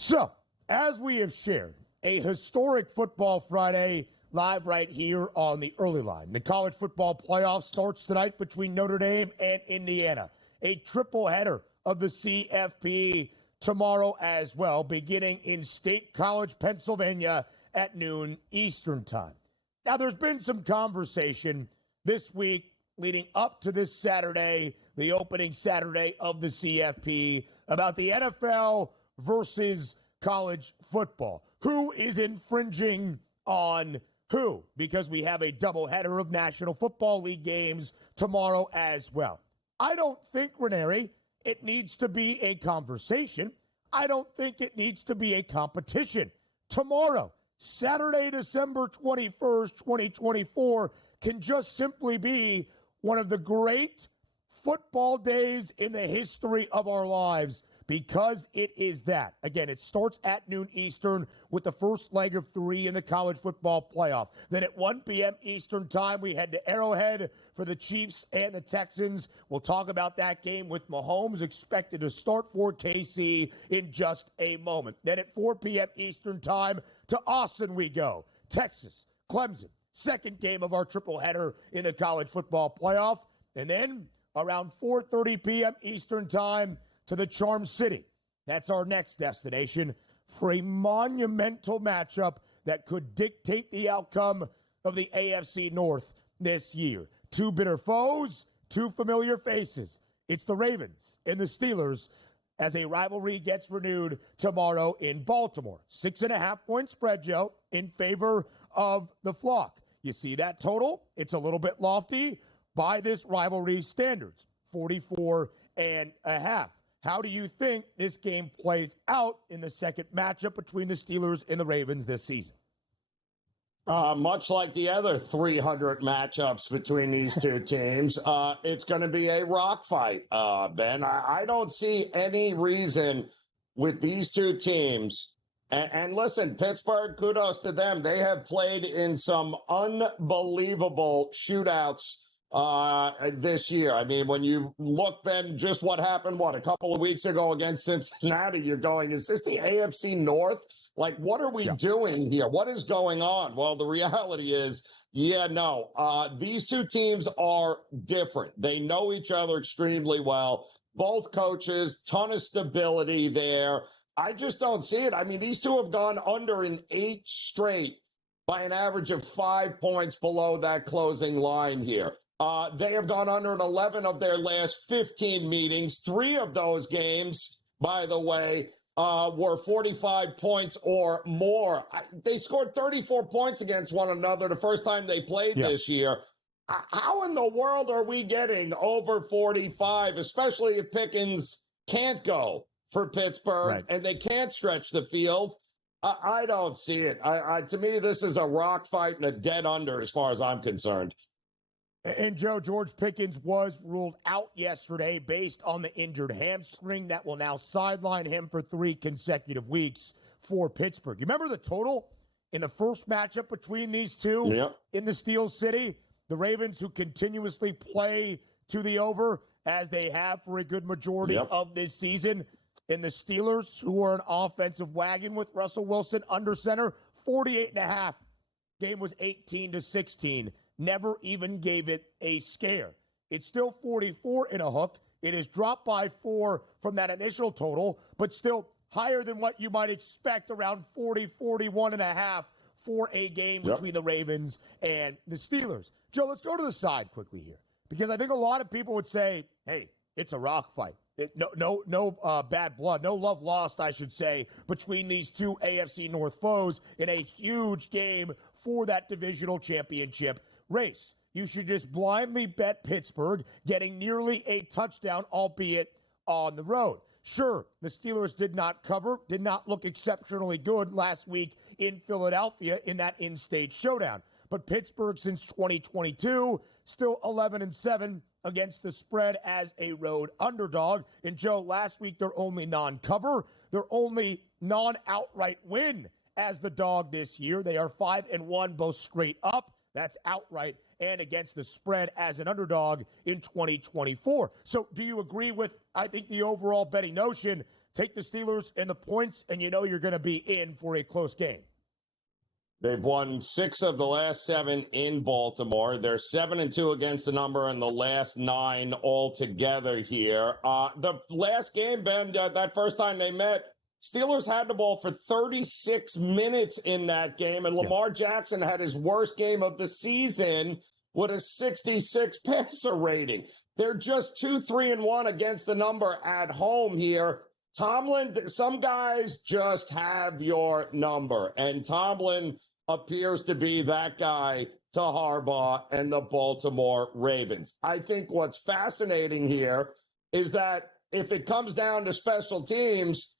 So, as we have shared, a historic Football Friday live right here on the early line. The college football playoff starts tonight between Notre Dame and Indiana. A triple header of the CFP tomorrow as well, beginning in State College, Pennsylvania at noon Eastern time. Now, there's been some conversation this week leading up to this Saturday, the opening Saturday of the CFP, about the NFL versus college football. Who is infringing on who? Because we have a doubleheader of National Football League games tomorrow as well. I don't think, Ranieri, it needs to be a conversation. I don't think it needs to be a competition. Tomorrow, Saturday, December 21st, 2024, can just simply be one of the great football days in the history of our lives, because it is that. Again, it starts at noon Eastern with the first leg of 3 in the college football playoff. Then at 1 p.m. Eastern time, we head to Arrowhead for the Chiefs and the Texans. We'll talk about that game with Mahomes expected to start for KC in just a moment. Then at 4 p.m. Eastern time, to Austin we go. Texas, Clemson, second game of our triple header in the college football playoff. And then around 4:30 p.m. Eastern time, to the Charm City. That's our next destination for a monumental matchup that could dictate the outcome of the AFC North this year. Two bitter foes, two familiar faces. It's the Ravens and the Steelers as a rivalry gets renewed tomorrow in Baltimore. 6.5-point spread, Joe, in favor of the Flock. You see that total? It's a little bit lofty by this rivalry standards, 44.5. How do you think this game plays out in the second matchup between the Steelers and the Ravens this season? Much like the other 300 matchups between these two teams, it's going to be a rock fight, Ben. I don't see any reason with these two teams. And listen, Pittsburgh, kudos to them. They have played in some unbelievable shootouts this year. I mean, when you look, Ben, just what happened, a couple of weeks ago against Cincinnati, you're going, is this the AFC North? Like, what are we doing here? What is going on? Well, the reality is, these two teams are different. They know each other extremely well. Both coaches, ton of stability there. I just don't see it. I mean, these two have gone under in 8 straight by an average of 5 points below that closing line here. They have gone under in 11 of their last 15 meetings. 3 of those games, by the way, were 45 points or more. They scored 34 points against one another the first time they played this year. How in the world are we getting over 45, especially if Pickens can't go for Pittsburgh and they can't stretch the field? I don't see it. To me, this is a rock fight and a dead under as far as I'm concerned. And, Joe, George Pickens was ruled out yesterday based on the injured hamstring that will now sideline him for 3 consecutive weeks for Pittsburgh. You remember the total in the first matchup between these two in the Steel City? The Ravens, who continuously play to the over, as they have for a good majority of this season, and the Steelers, who are an offensive wagon with Russell Wilson under center, 48.5. Game was 18-16. Never even gave it a scare. It's still 44 in a hook. It is dropped by 4 from that initial total, but still higher than what you might expect, around 40, 41.5 for a game between the Ravens and the Steelers. Joe, let's go to the side quickly here, because I think a lot of people would say, hey, it's a rock fight. No bad blood, no love lost, I should say, between these two AFC North foes in a huge game for that divisional championship race. You should just blindly bet Pittsburgh getting nearly a touchdown, albeit on the road. Sure, the Steelers did not cover, did not look exceptionally good last week in Philadelphia in that in-state showdown. But Pittsburgh, since 2022, still 11-7 against the spread as a road underdog. And Joe, last week, their only non-cover, their only non-outright win as the dog this year. They are 5-1, both straight up. That's outright and against the spread as an underdog in 2024. So do you agree with, I think, the overall betting notion take the Steelers and the points, and you know you're going to be in for a close game. They've won 6 of the last 7 in Baltimore. They're 7-2 against the number in the last 9 altogether here. The last game, Ben, that first time they met, Steelers had the ball for 36 minutes in that game, and Lamar Jackson had his worst game of the season with a 66 passer rating. They're just 2-3-1 against the number at home here. Tomlin, some guys just have your number, and Tomlin appears to be that guy to Harbaugh and the Baltimore Ravens. I think what's fascinating here is that if it comes down to special teams,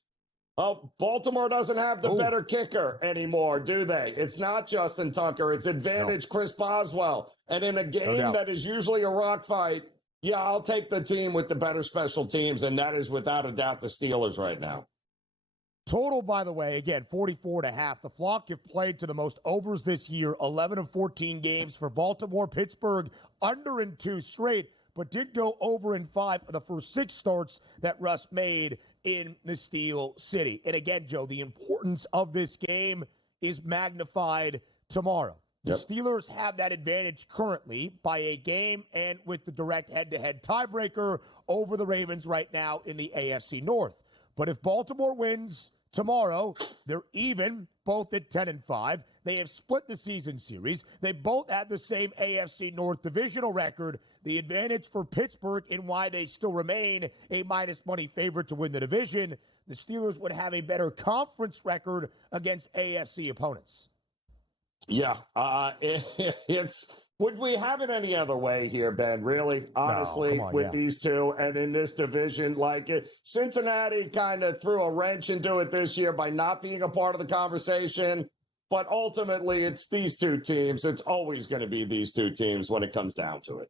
Baltimore doesn't have the better kicker anymore, do they? It's not Justin Tucker. It's advantage Chris Boswell. And in a game that is usually a rock fight, yeah, I'll take the team with the better special teams, and that is without a doubt the Steelers right now. Total, by the way, again, 44.5. The Flock have played to the most overs this year, 11 of 14 games for Baltimore. Pittsburgh under in 2 straight, but did go over in 5 of the first 6 starts that Russ made in the Steel City. And again, Joe, the importance of this game is magnified tomorrow. The Steelers have that advantage currently by a game and with the direct head-to-head tiebreaker over the Ravens right now in the AFC North. But if Baltimore wins tomorrow, they're even, both at 10-5. They have split the season series. They both had the same AFC North divisional record. The advantage for Pittsburgh in why they still remain a minus money favorite to win the division. The Steelers would have a better conference record against AFC opponents. Yeah, would we have it any other way here, Ben? Really, honestly, with these two and in this division, Cincinnati kind of threw a wrench into it this year by not being a part of the conversation. But ultimately, it's these two teams. It's always going to be these two teams when it comes down to it.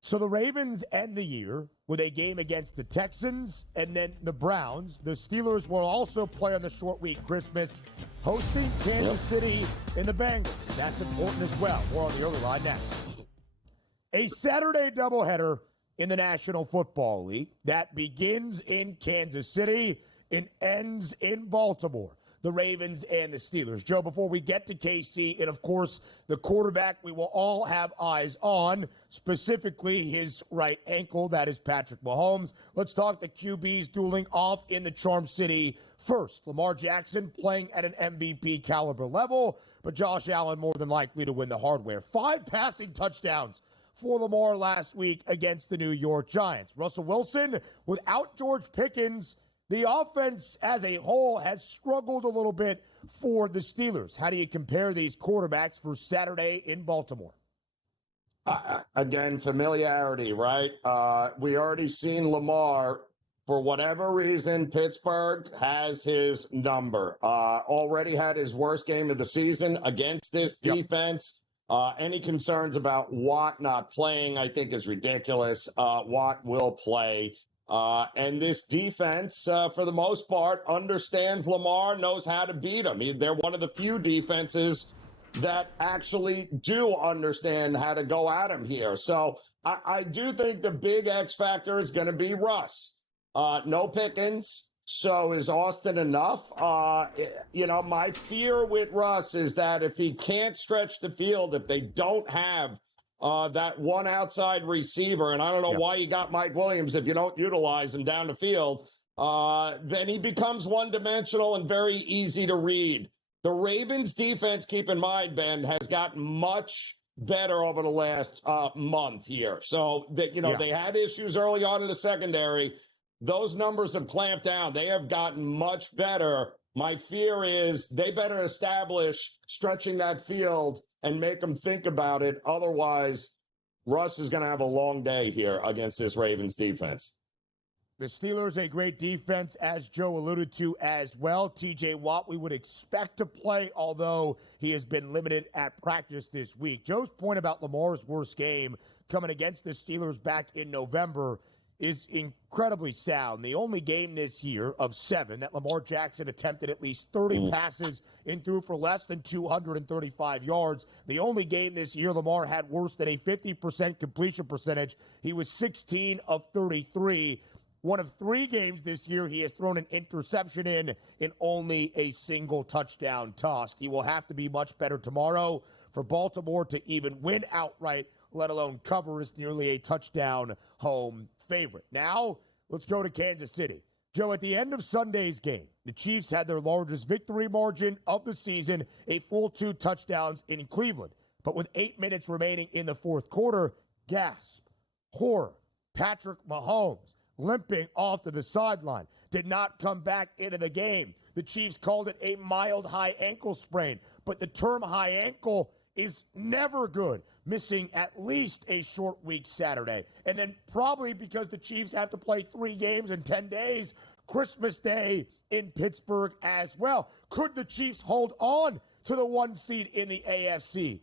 So the Ravens end the year with a game against the Texans and then the Browns. The Steelers will also play on the short week Christmas, hosting Kansas City and the Bengals. That's important as well. More on the early line next. A Saturday doubleheader in the National Football League that begins in Kansas City and ends in Baltimore. The Ravens and the Steelers. Joe, before we get to KC and, of course, the quarterback we will all have eyes on, specifically his right ankle, that is Patrick Mahomes. Let's talk the QBs dueling off in the Charm City first. Lamar Jackson playing at an MVP caliber level, but Josh Allen more than likely to win the hardware. 5 passing touchdowns for Lamar last week against the New York Giants. Russell Wilson, without George Pickens, the offense as a whole has struggled a little bit for the Steelers. How do you compare these quarterbacks for Saturday in Baltimore? Again, familiarity, right? We already seen Lamar. For whatever reason, Pittsburgh has his number. Already had his worst game of the season against this defense. Any concerns about Watt not playing, I think, is ridiculous. Watt will play. And this defense, for the most part, understands Lamar, knows how to beat him. They're one of the few defenses that actually do understand how to go at him here. So I do think the big X factor is going to be Russ. No Pickens. So is Austin enough? My fear with Russ is that if he can't stretch the field, if they don't have that one outside receiver, and I don't know why you got Mike Williams if you don't utilize him down the field, then he becomes one-dimensional and very easy to read. The Ravens defense, keep in mind, Ben, has gotten much better over the last month here. So that they had issues early on in the secondary. Those numbers have clamped down. They have gotten much better. My fear is they better establish stretching that field and make them think about it. Otherwise, Russ is going to have a long day here against this Ravens defense. The Steelers, a great defense, as Joe alluded to as well. TJ Watt, we would expect to play, although he has been limited at practice this week. Joe's point about Lamar's worst game coming against the Steelers back in November is incredibly sound. The only game this year of 7 that Lamar Jackson attempted at least 30 passes and threw for less than 235 yards. The only game this year Lamar had worse than a 50% completion percentage. He was 16 of 33 One of 3 games this year, he has thrown an interception in only a single touchdown tossed. He will have to be much better tomorrow for Baltimore to even win outright, let alone cover as nearly a touchdown home favorite. Now, let's go to Kansas City. Joe, at the end of Sunday's game, the Chiefs had their largest victory margin of the season, a full 2 touchdowns in Cleveland. But with 8 minutes remaining in the fourth quarter, gasp, horror, Patrick Mahomes limping off to the sideline, did not come back into the game. The Chiefs called it a mild high ankle sprain, but the term high ankle is never good, missing at least a short week Saturday. And then probably because the Chiefs have to play 3 games in 10 days, Christmas Day in Pittsburgh as well. Could the Chiefs hold on to the 1 seed in the AFC?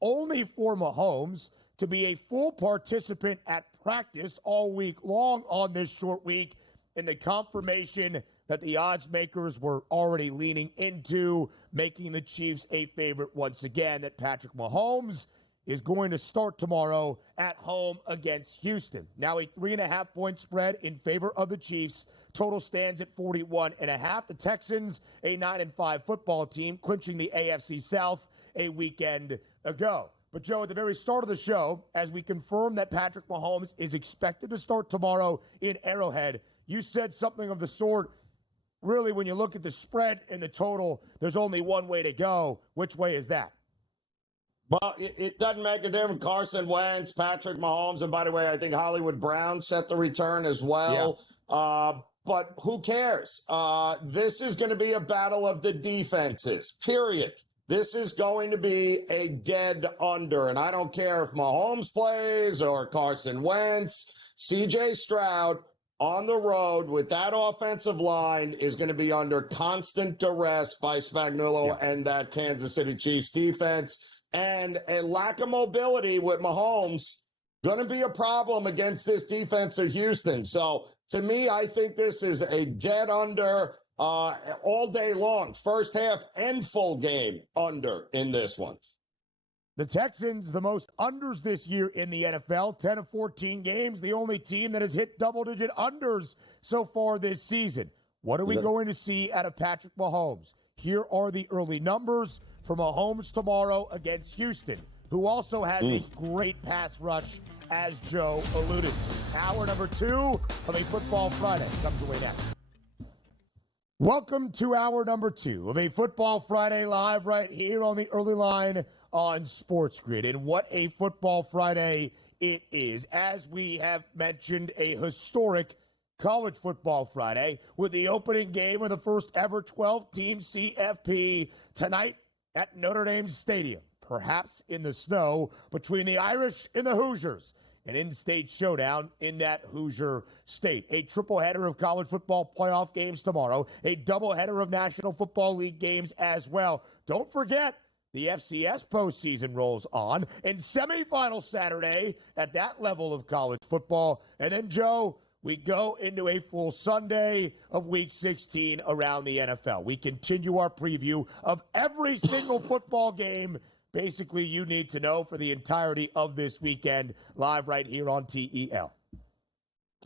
Only for Mahomes to be a full participant at practice all week long on this short week, and the confirmation that the odds makers were already leaning into, making the Chiefs a favorite once again, that Patrick Mahomes is going to start tomorrow at home against Houston. Now a 3.5-point spread in favor of the Chiefs. Total stands at 41.5. The Texans, a 9-5 football team, clinching the AFC South a weekend ago. But, Joe, at the very start of the show, as we confirmed that Patrick Mahomes is expected to start tomorrow in Arrowhead, you said something of the sort, really, when you look at the spread and the total, there's only one way to go. Which way is that? Well, it doesn't make a difference. Carson Wentz, Patrick Mahomes, and by the way, I think Hollywood Brown set the return as well. Yeah. But who cares? This is going to be a battle of the defenses, period. This is going to be a dead under, and I don't care if Mahomes plays or Carson Wentz. C.J. Stroud on the road with that offensive line is going to be under constant duress by Spagnuolo and that Kansas City Chiefs defense. And a lack of mobility with Mahomes going to be a problem against this defense of Houston. So, to me, I think this is a dead under all day long, first half and full game under in this one. The Texans, the most unders this year in the NFL, 10 of 14 games, the only team that has hit double-digit unders so far this season. What are we going to see out of Patrick Mahomes? Here are the early numbers for Mahomes tomorrow against Houston, who also has a great pass rush, as Joe alluded to. Hour number 2 of a Football Friday comes away next. Welcome to hour number 2 of a Football Friday live right here on the early line on SportsGrid. And what a Football Friday it is. As we have mentioned, a historic College Football Friday with the opening game of the first ever 12-team CFP tonight at Notre Dame Stadium, perhaps in the snow, between the Irish and the Hoosiers. An in-state showdown in that Hoosier state. A triple-header of college football playoff games tomorrow. A double-header of National Football League games as well. Don't forget, the FCS postseason rolls on. And semifinal Saturday at that level of college football. And then, Joe, we go into a full Sunday of Week 16 around the NFL. We continue our preview of every single football game basically you need to know for the entirety of this weekend, live right here on TEL.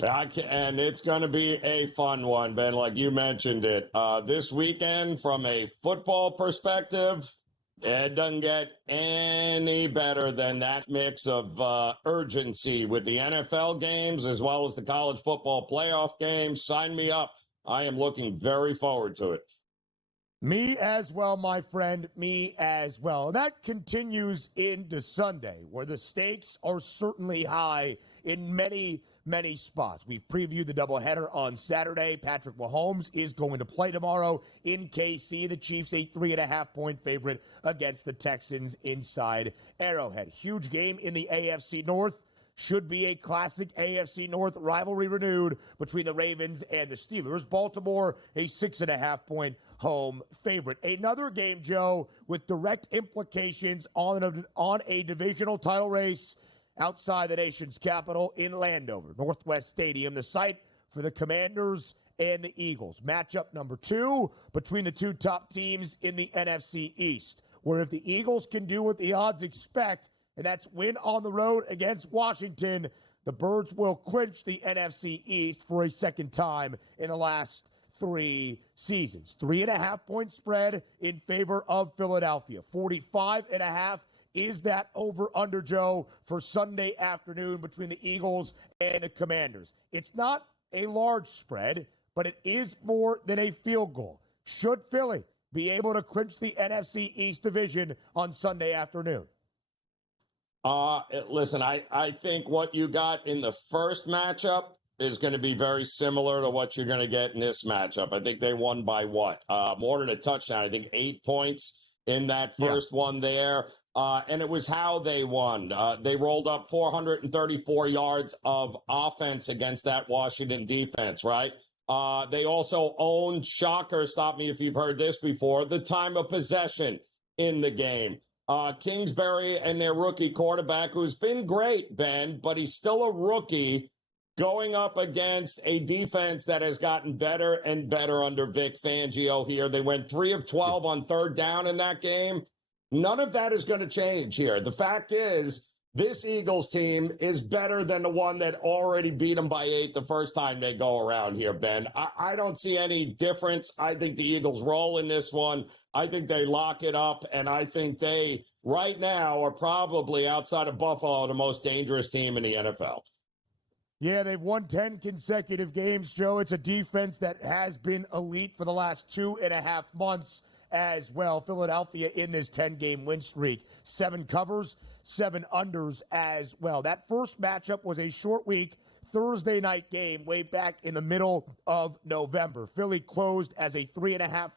And it's going to be a fun one, Ben, like you mentioned it. This weekend, from a football perspective, it doesn't get any better than that mix of urgency with the NFL games as well as the college football playoff games. Sign me up. I am looking very forward to it. Me as well, my friend, me as well. That continues into Sunday, where the stakes are certainly high in many, many spots. We've previewed the doubleheader on Saturday. Patrick Mahomes is going to play tomorrow in KC. The Chiefs, a 3.5-point favorite against the Texans inside Arrowhead. Huge game in the AFC North. Should be a classic AFC North rivalry renewed between the Ravens and the Steelers. Baltimore, a 6.5-point home favorite. Another game, Joe, with direct implications on a divisional title race outside the nation's capital in Landover, Northwest Stadium, the site for the Commanders and the Eagles. Matchup number 2 between the two top teams in the NFC East, where if the Eagles can do what the odds expect, and that's win on the road against Washington, the Birds will clinch the NFC East for a second time in the last 3 seasons. 3.5-point spread in favor of Philadelphia. 45.5 is that over-under, Joe, for Sunday afternoon between the Eagles and the Commanders. It's not a large spread, but it is more than a field goal. Should Philly be able to clinch the NFC East division on Sunday afternoon? Listen, I think what you got in the first matchup is going to be very similar to what you're going to get in this matchup. I think they won by what? More than a touchdown. I think 8 points in that first one there. And it was how they won. They rolled up 434 yards of offense against that Washington defense, right? They also owned, shocker, stop me if you've heard this before, the time of possession in the game. Kingsbury and their rookie quarterback, who's been great, Ben, but he's still a rookie going up against a defense that has gotten better and better under Vic Fangio here. They went 3 of 12 on third down in that game. None of that is going to change here. The fact is, this Eagles team is better than the one that already beat them by 8 the first time they go around here, Ben. I don't see any difference. I think the Eagles roll in this one. I think they lock it up, and I think they, right now, are probably, outside of Buffalo, the most dangerous team in the NFL. Yeah, they've won 10 consecutive games, Joe. It's a defense that has been elite for the last 2.5 months as well. Philadelphia in this 10-game win streak. 7 covers, 7 unders as well. That first matchup was a short week Thursday night game way back in the middle of November. Philly closed as a 3.5,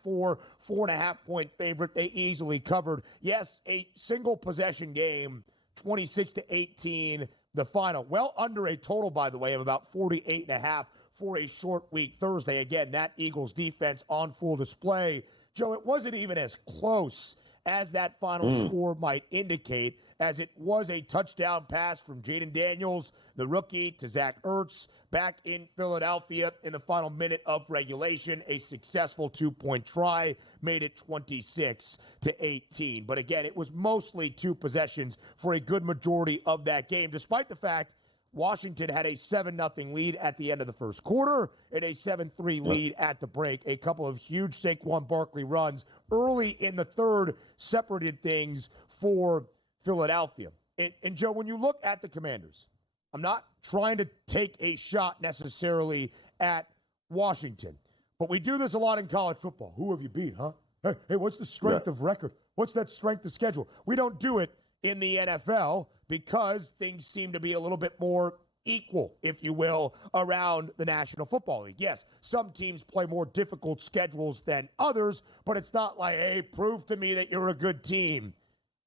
4.5-point favorite. They easily covered. Yes, a single possession game, 26-18, the final. Well under a total, by the way, of about 48.5 for a short week Thursday. Again, that Eagles defense on full display. Joe, it wasn't even as close as that final score might indicate, as it was a touchdown pass from Jaden Daniels, the rookie, to Zach Ertz back in Philadelphia in the final minute of regulation. A successful 2-point try made it 26-18. But again, it was mostly 2 possessions for a good majority of that game, despite the fact Washington had a 7-0 lead at the end of the first quarter and a 7-3 lead at the break. A couple of huge Saquon Barkley runs early in the third separated things for Philadelphia. And Joe, when you look at the Commanders, I'm not trying to take a shot necessarily at Washington, but we do this a lot in college football. Who have you beat, huh? Hey, what's the strength of record? What's that strength of schedule? We don't do it in the NFL because things seem to be a little bit more equal, if you will, around the National Football League. Yes, some teams play more difficult schedules than others, but it's not like, hey, prove to me that you're a good team.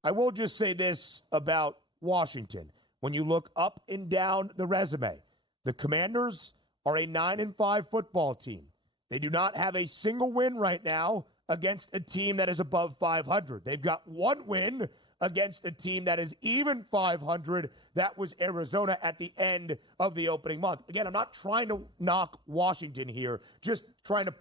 I will just say this about Washington. When you look up and down the resume, the Commanders are a 9-5 football team. They do not have a single win right now against a team that is above 500. They've got 1 win against a team that is even 500. That was Arizona at the end of the opening month. Again, I'm not trying to knock Washington here, just trying to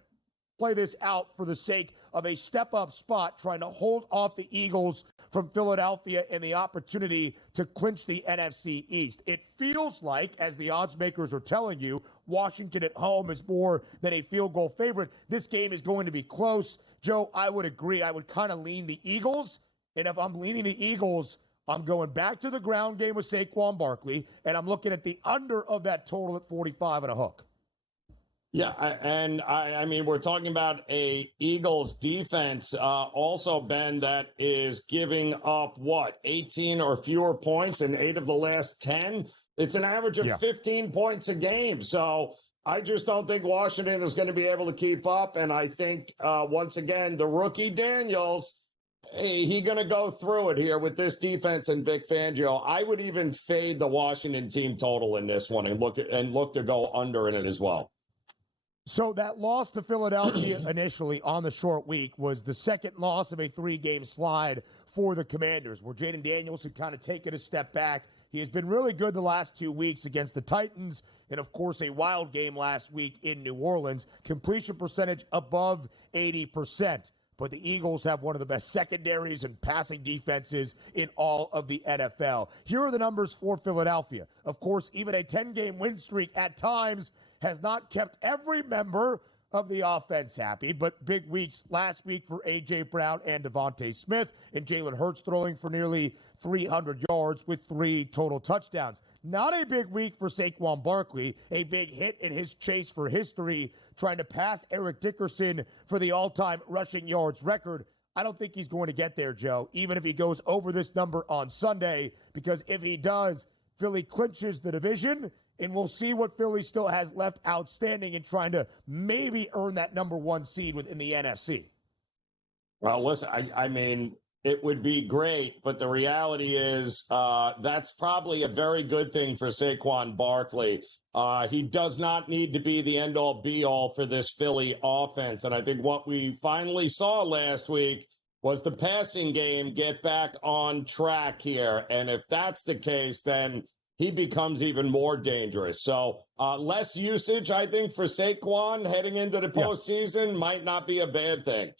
play this out for the sake of a step-up spot, trying to hold off the Eagles from Philadelphia and the opportunity to clinch the NFC East. It feels like, as the odds makers are telling you, Washington at home is more than a field goal favorite. This game is going to be close. Joe, I would agree. I would kind of lean the Eagles. And if I'm leaning the Eagles, I'm going back to the ground game with Saquon Barkley, and I'm looking at the under of that total at 45 and a hook. Yeah, I mean, we're talking about a Eagles defense also, Ben, that is giving up, 18 or fewer points in 8 of the last 10? It's an average of 15 points a game. So I just don't think Washington is going to be able to keep up. And I think, once again, the rookie Daniels, he's going to go through it here with this defense and Vic Fangio. I would even fade the Washington team total in this one and look to go under in it as well. So that loss to Philadelphia initially on the short week was the second loss of a 3-game slide for the Commanders, where Jaden Daniels had kind of taken a step back. He has been really good the last 2 weeks against the Titans and, of course, a wild game last week in New Orleans. Completion percentage above 80%. but the Eagles have one of the best secondaries and passing defenses in all of the NFL. Here are the numbers for Philadelphia. Of course, even a 10-game win streak at times has not kept every member of the offense happy, but big weeks last week for A.J. Brown and Devontae Smith, and Jalen Hurts throwing for nearly 300 yards with 3 total touchdowns. Not a big week for Saquon Barkley, a big hit in his chase for history, trying to pass Eric Dickerson for the all-time rushing yards record. I don't think he's going to get there, Joe, even if he goes over this number on Sunday, because if he does, Philly clinches the division, and we'll see what Philly still has left outstanding in trying to maybe earn that number 1 seed within the NFC. Well, listen, I mean, it would be great, but the reality is that's probably a very good thing for Saquon Barkley. He does not need to be the end-all, be-all for this Philly offense. And I think what we finally saw last week was the passing game get back on track here. And if that's the case, then he becomes even more dangerous. So less usage, I think, for Saquon heading into the postseason might not be a bad thing.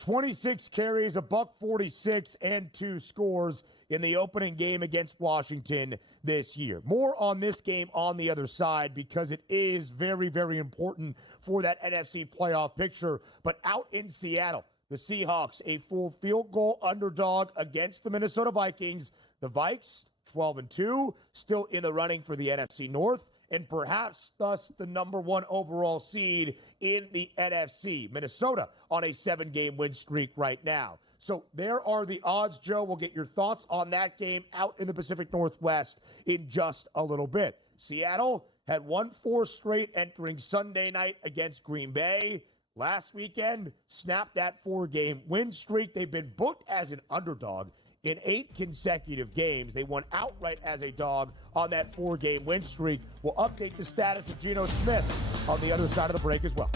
26 carries, $146, and 2 scores in the opening game against Washington this year. More on this game on the other side because it is very, very important for that NFC playoff picture. But out in Seattle, the Seahawks, a full field goal underdog against the Minnesota Vikings. The Vikes, 12-2, still in the running for the NFC North, and perhaps thus the number 1 overall seed in the NFC. Minnesota on a 7-game win streak right now. So there are the odds, Joe. We'll get your thoughts on that game out in the Pacific Northwest in just a little bit. Seattle had won 4 straight entering Sunday night against Green Bay. Last weekend, snapped that 4-game win streak. They've been booked as an underdog in 8 consecutive games. They won outright as a dog on that 4-game win streak. We'll update the status of Geno Smith on the other side of the break as well.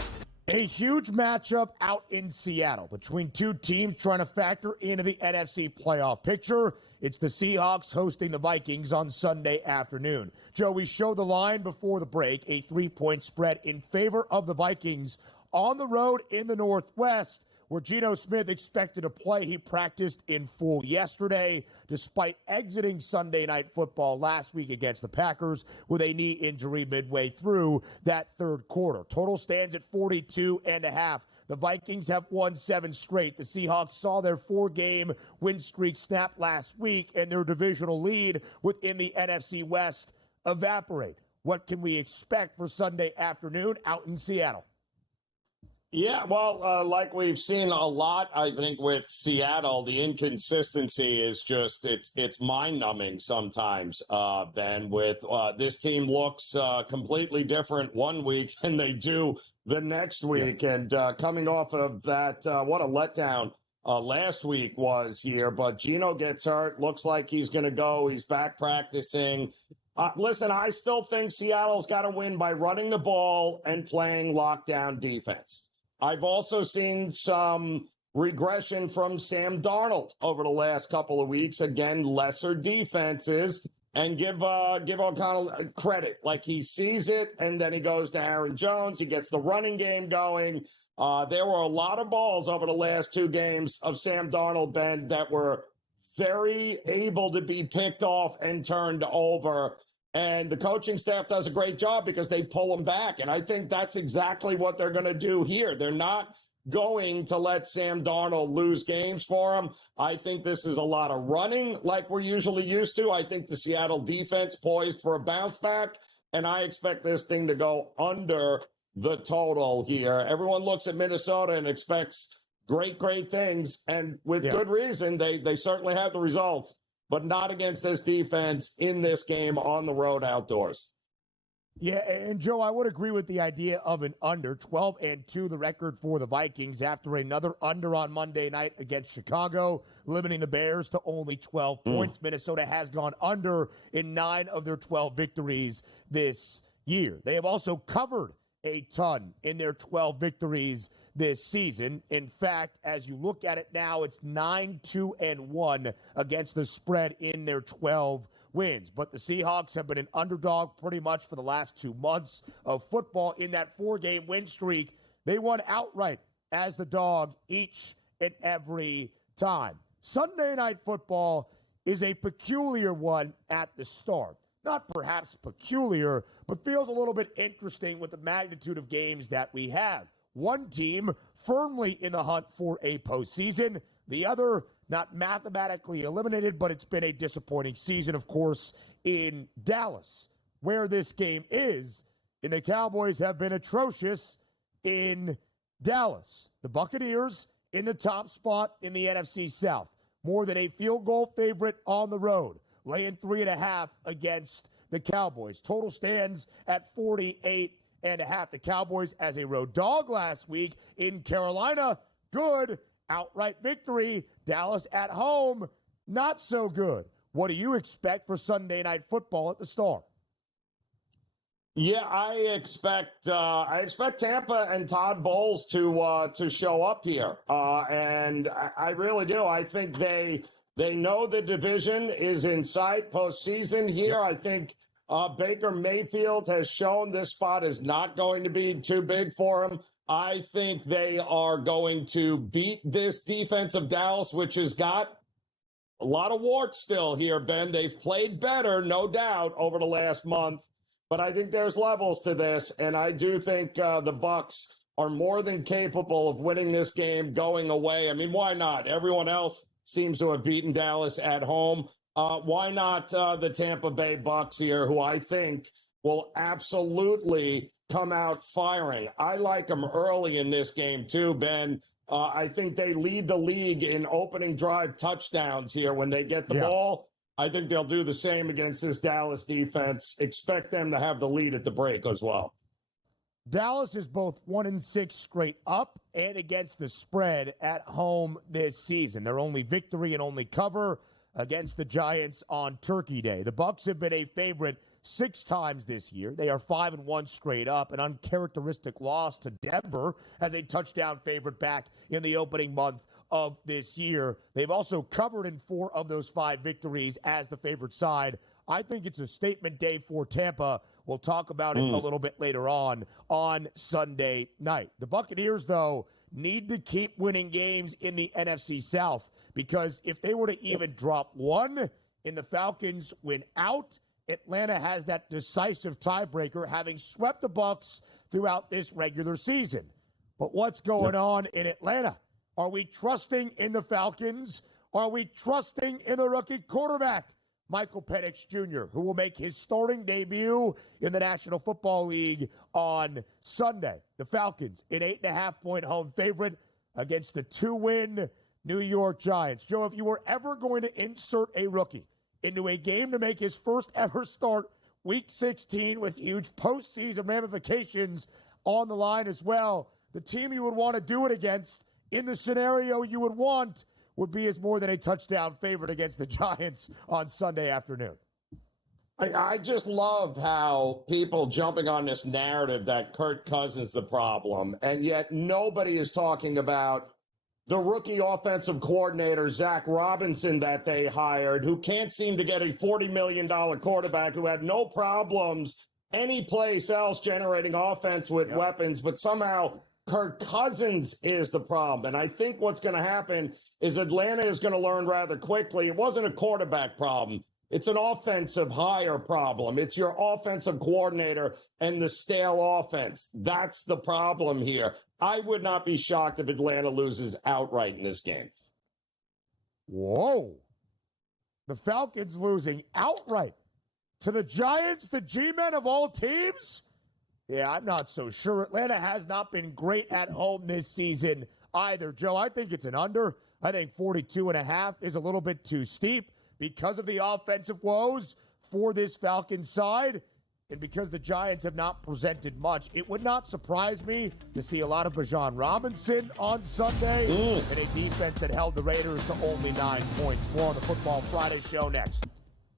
A huge matchup out in Seattle between 2 teams trying to factor into the NFC playoff picture. It's the Seahawks hosting the Vikings on Sunday afternoon. Joe, we showed the line before the break, a 3-point spread in favor of the Vikings on the road in the Northwest, where Geno Smith expected to play. He practiced in full yesterday, despite exiting Sunday Night Football last week against the Packers with a knee injury midway through that third quarter. Total stands at 42.5. The Vikings have won 7 straight. The Seahawks saw their 4-game win streak snap last week and their divisional lead within the NFC West evaporate. What can we expect for Sunday afternoon out in Seattle? Yeah, well, like we've seen a lot, I think, with Seattle, the inconsistency is just, it's mind-numbing sometimes, Ben, with this team looks completely different one week than they do the next week. And coming off of that, what a letdown last week was here. But Geno gets hurt, looks like he's going to go. He's back practicing. Listen, I still think Seattle's got to win by running the ball and playing lockdown defense. I've also seen some regression from Sam Darnold over the last couple of weeks. Again, lesser defenses, and give O'Connell credit. Like, he sees it, and then he goes to Aaron Jones. He gets the running game going. There were a lot of balls over the last 2 games of Sam Darnold, Ben, that were very able to be picked off and turned over. And the coaching staff does a great job because they pull them back. And I think that's exactly what they're going to do here. They're not going to let Sam Darnold lose games for him. I think this is a lot of running like we're usually used to. I think the Seattle defense poised for a bounce back. And I expect this thing to go under the total here. Everyone looks at Minnesota and expects great things. And with good reason, they certainly have the results, but not against this defense in this game on the road outdoors. Yeah, and Joe, I would agree with the idea of an under. 12-2 the record for the Vikings after another under on Monday night against Chicago, limiting the Bears to only 12 points. Minnesota has gone under in 9 of their 12 victories this year. They have also covered a ton in their 12 victories this season. In fact, as you look at it now, it's 9-2-1 against the spread in their 12 wins. But the Seahawks have been an underdog pretty much for the last 2 months of football in that 4-game win streak. They won outright as the dog each and every time. Sunday Night Football is a peculiar one at the start. Not perhaps peculiar, but feels a little bit interesting with the magnitude of games that we have. One team firmly in the hunt for a postseason, the other not mathematically eliminated, but it's been a disappointing season, of course, in Dallas, where this game is. And the Cowboys have been atrocious in Dallas. The Buccaneers in the top spot in the NFC South. More than a field goal favorite on the road. Laying 3.5 against the Cowboys. Total stands at 48.5. The Cowboys as a road dog last week in Carolina. Good. Outright victory. Dallas at home. Not so good. What do you expect for Sunday Night Football at the start? Yeah, I expect Tampa and Todd Bowles to show up here, and I really do. I think they know the division is in sight postseason here. I think Baker Mayfield has shown this spot is not going to be too big for him. I think they are going to beat this defense of Dallas, which has got a lot of warts still here, Ben. They've played better, no doubt, over the last month. But I think there's levels to this, and I do think the Bucs are more than capable of winning this game going away. I mean, why not? Everyone else seems to have beaten Dallas at home. Why not the Tampa Bay Bucs here, who I think will absolutely come out firing? I like them early in this game too, Ben. I think they lead the league in opening drive touchdowns here when they get the ball. I think they'll do the same against this Dallas defense. Expect them to have the lead at the break as well. Dallas is both 1-6 straight up and against the spread at home this season. Their only victory and only cover against the Giants on Turkey Day. The Bucs have been a favorite 6 times this year. They are 5-1 straight up, an uncharacteristic loss to Denver as a touchdown favorite back in the opening month of this year. They've also covered in 4 of those 5 victories as the favorite side. I think it's a statement day for Tampa. We'll talk about it a little bit later on Sunday night. The Buccaneers, though, need to keep winning games in the NFC South, because if they were to even drop one and the Falcons win out, Atlanta has that decisive tiebreaker, having swept the Bucs throughout this regular season. But what's going on in Atlanta? Are we trusting in the Falcons? Are we trusting in the rookie quarterback, Michael Penix Jr., who will make his starting debut in the National Football League on Sunday? The Falcons, an 8.5-point home favorite against the 2-win New York Giants. Joe, if you were ever going to insert a rookie into a game to make his first ever start, Week 16, with huge postseason ramifications on the line as well, the team you would want to do it against in the scenario you would want would be as more than a touchdown favorite against the Giants on Sunday afternoon. I just love how people jumping on this narrative that Kirk Cousins is the problem, and yet nobody is talking about the rookie offensive coordinator, Zach Robinson, that they hired, who can't seem to get a $40 million quarterback who had no problems any place else generating offense with weapons, but somehow Kirk Cousins is the problem. And I think what's going to happen is Atlanta is going to learn rather quickly. It wasn't a quarterback problem. It's an offensive hire problem. It's your offensive coordinator and the stale offense. That's the problem here. I would not be shocked if Atlanta loses outright in this game. Whoa. The Falcons losing outright to the Giants, the G-men of all teams? Yeah, I'm not so sure. Atlanta has not been great at home this season either. Joe, I think it's an under. I think 42.5 is a little bit too steep because of the offensive woes for this Falcons side. And because the Giants have not presented much, it would not surprise me to see a lot of Bijan Robinson on Sunday and a defense that held the Raiders to only 9 points. More on the Football Friday show next.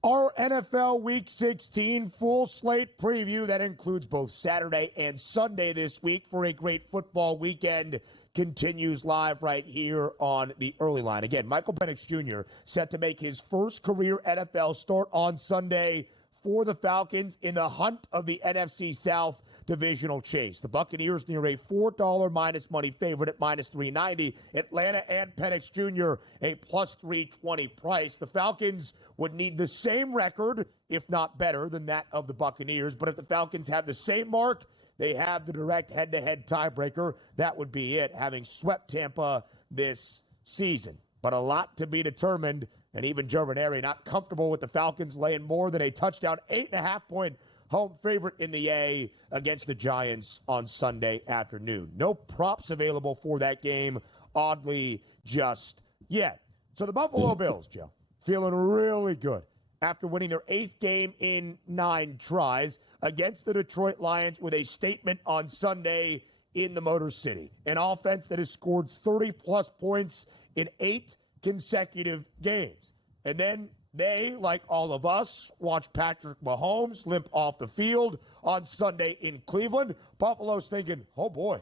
Our NFL Week 16 full slate preview that includes both Saturday and Sunday this week for a great football weekend continues live right here on the early line. Again, Michael Penix Jr. set to make his first career NFL start on Sunday for the Falcons in the hunt of the NFC South divisional chase. The Buccaneers near a $4 minus money favorite at minus 390. Atlanta and Penix Jr. a plus 320 price. The Falcons would need the same record, if not better, than that of the Buccaneers. But if the Falcons have the same mark, they have the direct head-to-head tiebreaker. That would be it, having swept Tampa this season. But a lot to be determined, and even Joe Ranieri not comfortable with the Falcons laying more than a touchdown, 8.5-point home favorite in the A against the Giants on Sunday afternoon. No props available for that game, oddly, just yet. So the Buffalo Bills, Joe, feeling really good after winning their 8th game in 9 tries against the Detroit Lions with a statement on Sunday in the Motor City. An offense that has scored 30-plus points in 8 consecutive games. And then they, like all of us, watch Patrick Mahomes limp off the field on Sunday in Cleveland. Buffalo's thinking, oh boy,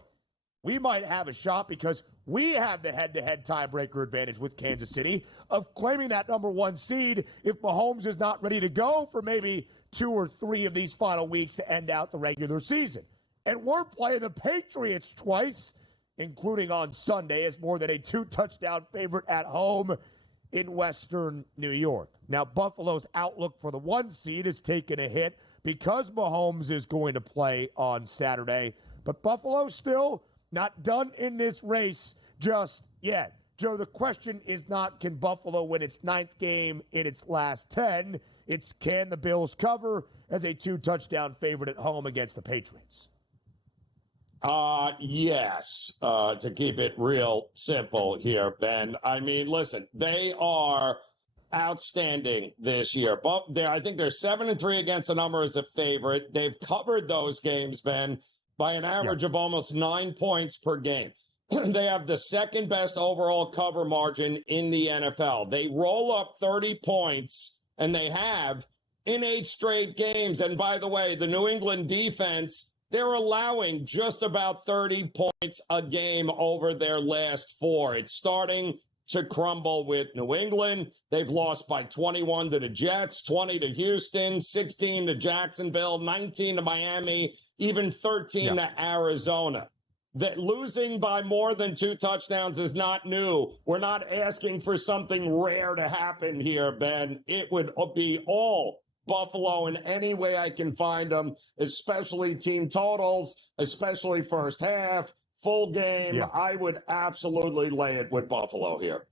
we might have a shot because we have the head-to-head tiebreaker advantage with Kansas City of claiming that number 1 seed if Mahomes is not ready to go for maybe 2 or 3 of these final weeks to end out the regular season. And we're playing the Patriots twice, including on Sunday, as more than a 2-touchdown favorite at home in Western New York. Now, Buffalo's outlook for the 1 seed has taken a hit because Mahomes is going to play on Saturday. But Buffalo still not done in this race just yet. Joe, the question is not can Buffalo win its 9th game in its last 10. It's can the Bills cover as a 2-touchdown favorite at home against the Patriots? Yes, to keep it real simple here, Ben. I mean, listen, they are outstanding this year. But I think they're 7-3 against the number as a favorite. They've covered those games, Ben, by an average of almost 9 points per game. They have the second best overall cover margin in the NFL. They roll up 30 points, and they have in 8 straight games. And by the way, the New England defense, they're allowing just about 30 points a game over their last 4. It's starting to crumble with New England. They've lost by 21 to the Jets, 20 to Houston, 16 to Jacksonville, 19 to Miami, even 13 to Arizona. That losing by more than 2 touchdowns is not new. We're not asking for something rare to happen here, Ben. It would be all Buffalo in any way I can find them, especially team totals, especially first half, full game. I would absolutely lay it with Buffalo here.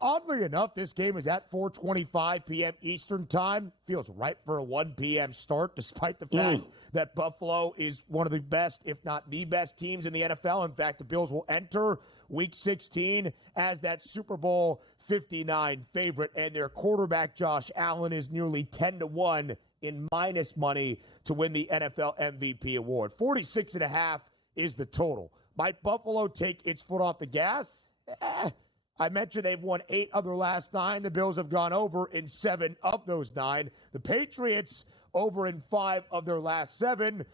Oddly enough, this game is at 4:25 p.m. Eastern time. Feels right for a 1 p.m. start, despite the fact that Buffalo is one of the best, if not the best teams in the NFL. In fact, the Bills will enter Week 16 as that Super Bowl 59 favorite, and their quarterback, Josh Allen, is nearly 10-1 in minus money to win the NFL MVP award. 46.5 is the total. Might Buffalo take its foot off the gas? I mentioned they've won 8 of their last 9. The Bills have gone over in 7 of those 9. The Patriots over in 5 of their last 7.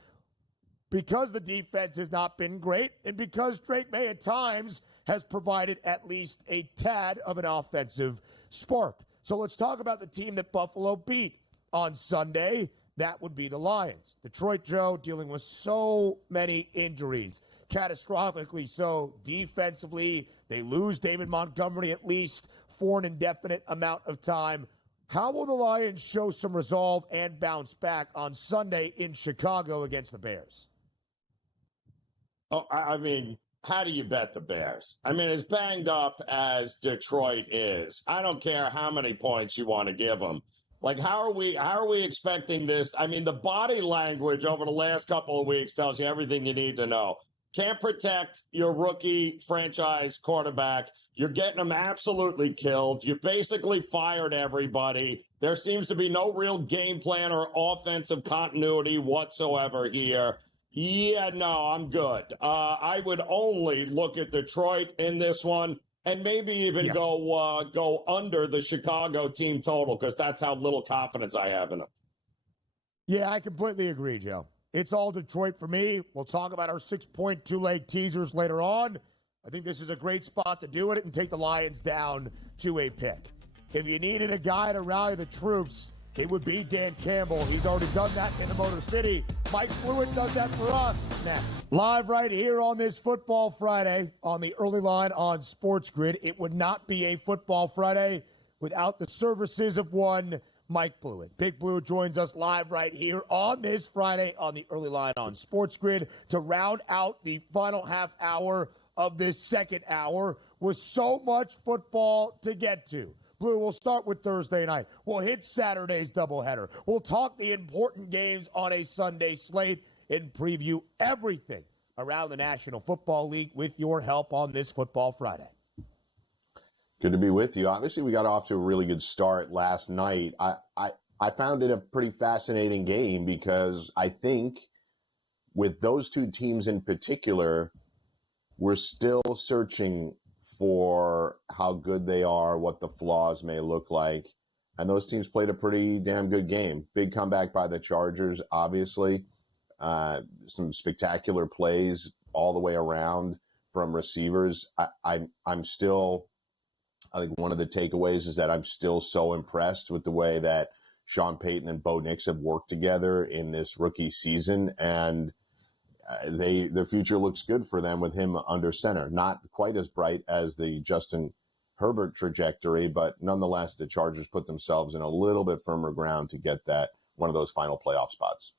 Because the defense has not been great, and because Drake May at times has provided at least a tad of an offensive spark. So let's talk about the team that Buffalo beat on Sunday. That would be the Lions. Detroit, Joe, dealing with so many injuries, catastrophically so defensively. They lose David Montgomery at least for an indefinite amount of time. How will the Lions show some resolve and bounce back on Sunday in Chicago against the Bears? Oh, I mean, how do you bet the Bears? I mean, as banged up as Detroit is, I don't care how many points you want to give them. Like, how are we expecting this? I mean, the body language over the last couple of weeks tells you everything you need to know. Can't protect your rookie franchise quarterback. You're getting them absolutely killed. You've basically fired everybody. There seems to be no real game plan or offensive continuity whatsoever here. Yeah, no, I'm good. I would only look at Detroit in this one and maybe even go under the Chicago team total because that's how little confidence I have in them. Yeah, I completely agree, Joe. It's all Detroit for me. We'll talk about our 6-point two-leg teasers later on. I think this is a great spot to do it and take the Lions down to a pick. If you needed a guy to rally the troops, it would be Dan Campbell. He's already done that in the Motor City. Mike Blewett does that for us next. Live right here on this Football Friday on the early line on SportsGrid. It would not be a Football Friday without the services of one Mike Blewett. Big Blue joins us live right here on this Friday on the early line on SportsGrid to round out the final half hour of this second hour with so much football to get to. Blue, we'll start with Thursday night. We'll hit Saturday's doubleheader. We'll talk the important games on a Sunday slate and preview everything around the National Football League with your help on this Football Friday. Good to be with you. Obviously, we got off to a really good start last night. I found it a pretty fascinating game because I think with those two teams in particular, we're still searching for how good they are, what the flaws may look like. And those teams played a pretty damn good game. Big comeback by the Chargers, obviously. Some spectacular plays all the way around from receivers. I'm still, I think one of the takeaways is that I'm still so impressed with the way that Sean Payton and Bo Nix have worked together in this rookie season. And the future looks good for them with him under center. Not quite as bright as the Justin Herbert trajectory, but nonetheless, the Chargers put themselves in a little bit firmer ground to get that one of those final playoff spots.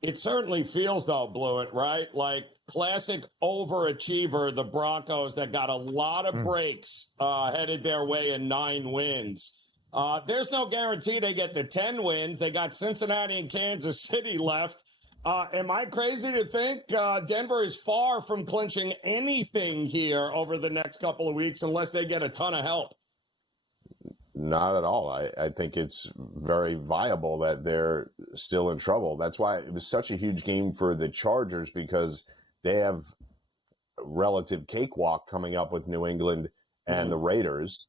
It certainly feels, though, Blewett, right? Like classic overachiever, the Broncos that got a lot of breaks headed their way in 9 wins. There's no guarantee they get to 10 wins. They got Cincinnati and Kansas City left. Am I crazy to think Denver is far from clinching anything here over the next couple of weeks unless they get a ton of help? Not at all. I think it's very viable that they're still in trouble. That's why it was such a huge game for the Chargers, because they have a relative cakewalk coming up with New England and the Raiders.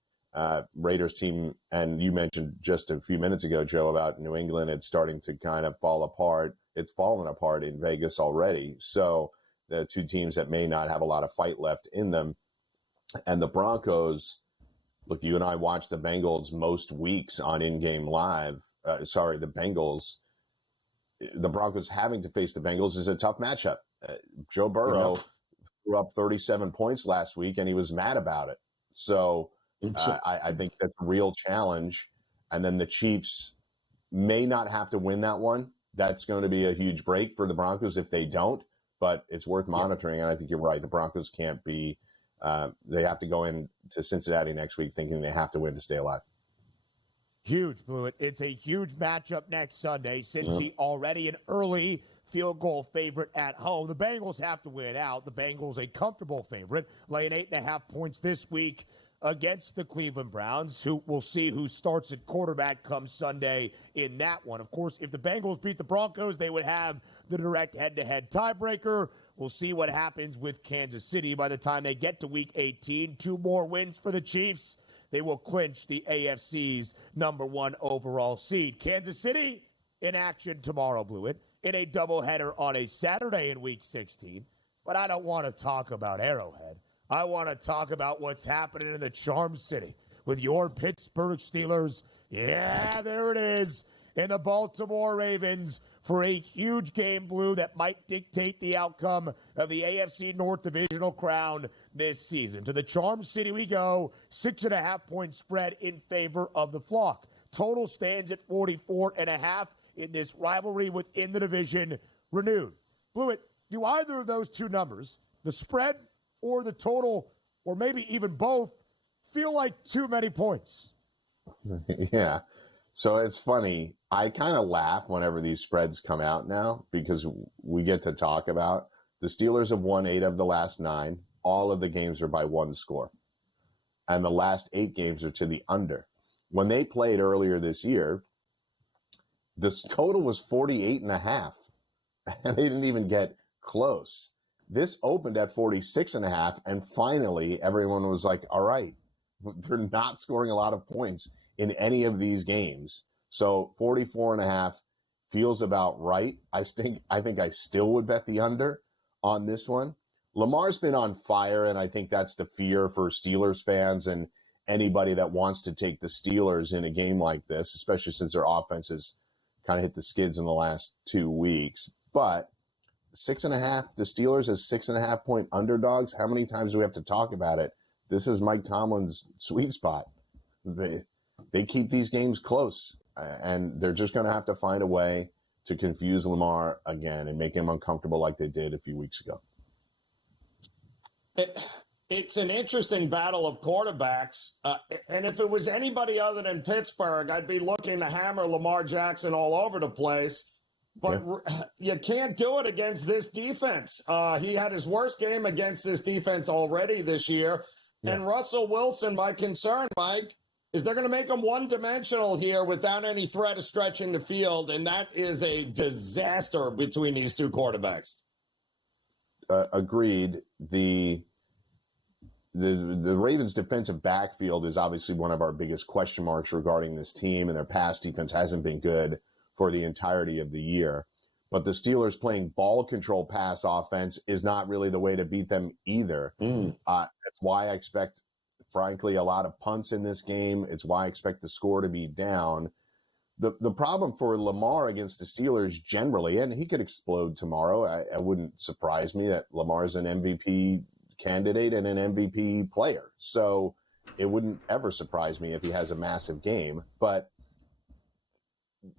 Raiders team, and you mentioned just a few minutes ago, Joe, about New England. It's starting to kind of fall apart. It's fallen apart in Vegas already. So the two teams that may not have a lot of fight left in them. And the Broncos, look, you and I watched the Bengals most weeks on In-Game Live. The Broncos having to face the Bengals is a tough matchup. Joe Burrow threw up 37 points last week, and he was mad about it. So I think that's a real challenge. And then the Chiefs may not have to win that one. That's going to be a huge break for the Broncos if they don't, but it's worth monitoring. And I think you're right. The Broncos can't be they have to go into Cincinnati next week thinking they have to win to stay alive. Huge, Blewett. It's a huge matchup next Sunday. Cincy already an early field goal favorite at home. The Bengals have to win out. The Bengals a comfortable favorite, laying 8.5 points this week against the Cleveland Browns, who will see who starts at quarterback come Sunday in that one. Of course, if the Bengals beat the Broncos, they would have the direct head-to-head tiebreaker. We'll see what happens with Kansas City by the time they get to Week 18. 2 more wins for the Chiefs. They will clinch the AFC's number 1 overall seed. Kansas City in action tomorrow, Blewett, in a doubleheader on a Saturday in Week 16. But I don't want to talk about Arrowhead. I want to talk about what's happening in the Charm City with your Pittsburgh Steelers. Yeah, there it is. And the Baltimore Ravens for a huge game, Blue, that might dictate the outcome of the AFC North divisional crown this season. To the Charm City we go. 6.5-point spread in favor of the Flock. Total stands at 44.5 in this rivalry within the division renewed. Blewett, do either of those two numbers, the spread or the total, or maybe even both, feel like too many points? Yeah. So it's funny. I kind of laugh whenever these spreads come out now because we get to talk about the Steelers have won 8 of the last 9. All of the games are by 1 score. And the last 8 games are to the under. When they played earlier this year, the total was 48.5. And they didn't even get close. This opened at 46.5, and finally everyone was like, all right, they're not scoring a lot of points in any of these games. So 44.5 feels about right. I think I still would bet the under on this one. Lamar's been on fire, and I think that's the fear for Steelers fans and anybody that wants to take the Steelers in a game like this, especially since their offense has kind of hit the skids in the last 2 weeks. But 6.5, the Steelers as 6.5 point underdogs. How many times do we have to talk about it? This is Mike Tomlin's sweet spot. They keep these games close, and they're just going to have to find a way to confuse Lamar again and make him uncomfortable like they did a few weeks ago. It's an interesting battle of quarterbacks. And if it was anybody other than Pittsburgh, I'd be looking to hammer Lamar Jackson all over the place. But you can't do it against this defense. He had his worst game against this defense already this year. Yeah. And Russell Wilson, my concern, Mike, is they're going to make him one-dimensional here without any threat of stretching the field, and that is a disaster between these two quarterbacks. Agreed. The Ravens' defensive backfield is obviously one of our biggest question marks regarding this team, and their pass defense hasn't been good for the entirety of the year. But the Steelers playing ball control pass offense is not really the way to beat them either. That's why I expect, frankly, a lot of punts in this game. It's why I expect the score to be down. The problem for Lamar against the Steelers generally, and he could explode tomorrow. It wouldn't surprise me that Lamar's an MVP candidate and an MVP player. So it wouldn't ever surprise me if he has a massive game. But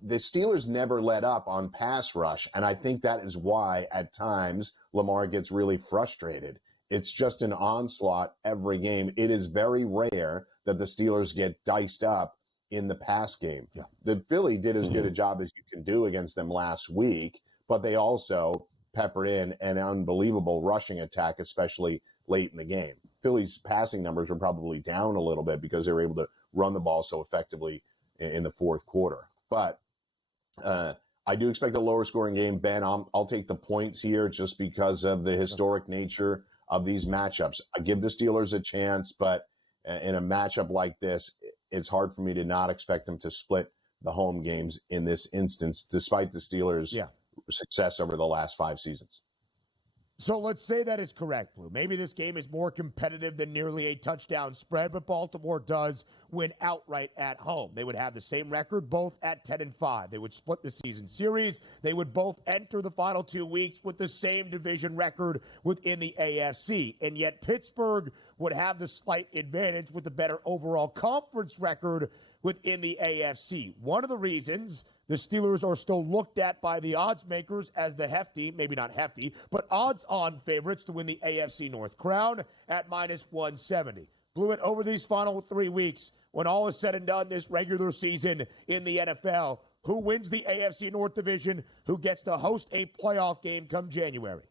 the Steelers never let up on pass rush, and I think that is why at times Lamar gets really frustrated. It's just an onslaught every game. It is very rare that the Steelers get diced up in the pass game. Yeah. The Philly did as good a job as you can do against them last week, but they also peppered in an unbelievable rushing attack, especially late in the game. Philly's passing numbers were probably down a little bit because they were able to run the ball so effectively in the fourth quarter. But I do expect a lower scoring game. Ben, I'll take the points here just because of the historic nature of these matchups. I give the Steelers a chance, but in a matchup like this, it's hard for me to not expect them to split the home games in this instance, despite the Steelers' success over the last 5 seasons. So let's say that is correct, Blue. Maybe this game is more competitive than nearly a touchdown spread, but Baltimore does win outright at home. They would have the same record, both at 10-5. They would split the season series. They would both enter the final 2 weeks with the same division record within the AFC. And yet Pittsburgh would have the slight advantage with the better overall conference record within the AFC. One of the reasons the Steelers are still looked at by the odds makers as the hefty, maybe not hefty, but odds-on favorites to win the AFC North crown at -170. Blew it over these final 3 weeks. When all is said and done this regular season in the NFL, who wins the AFC North division? Who gets to host a playoff game come January?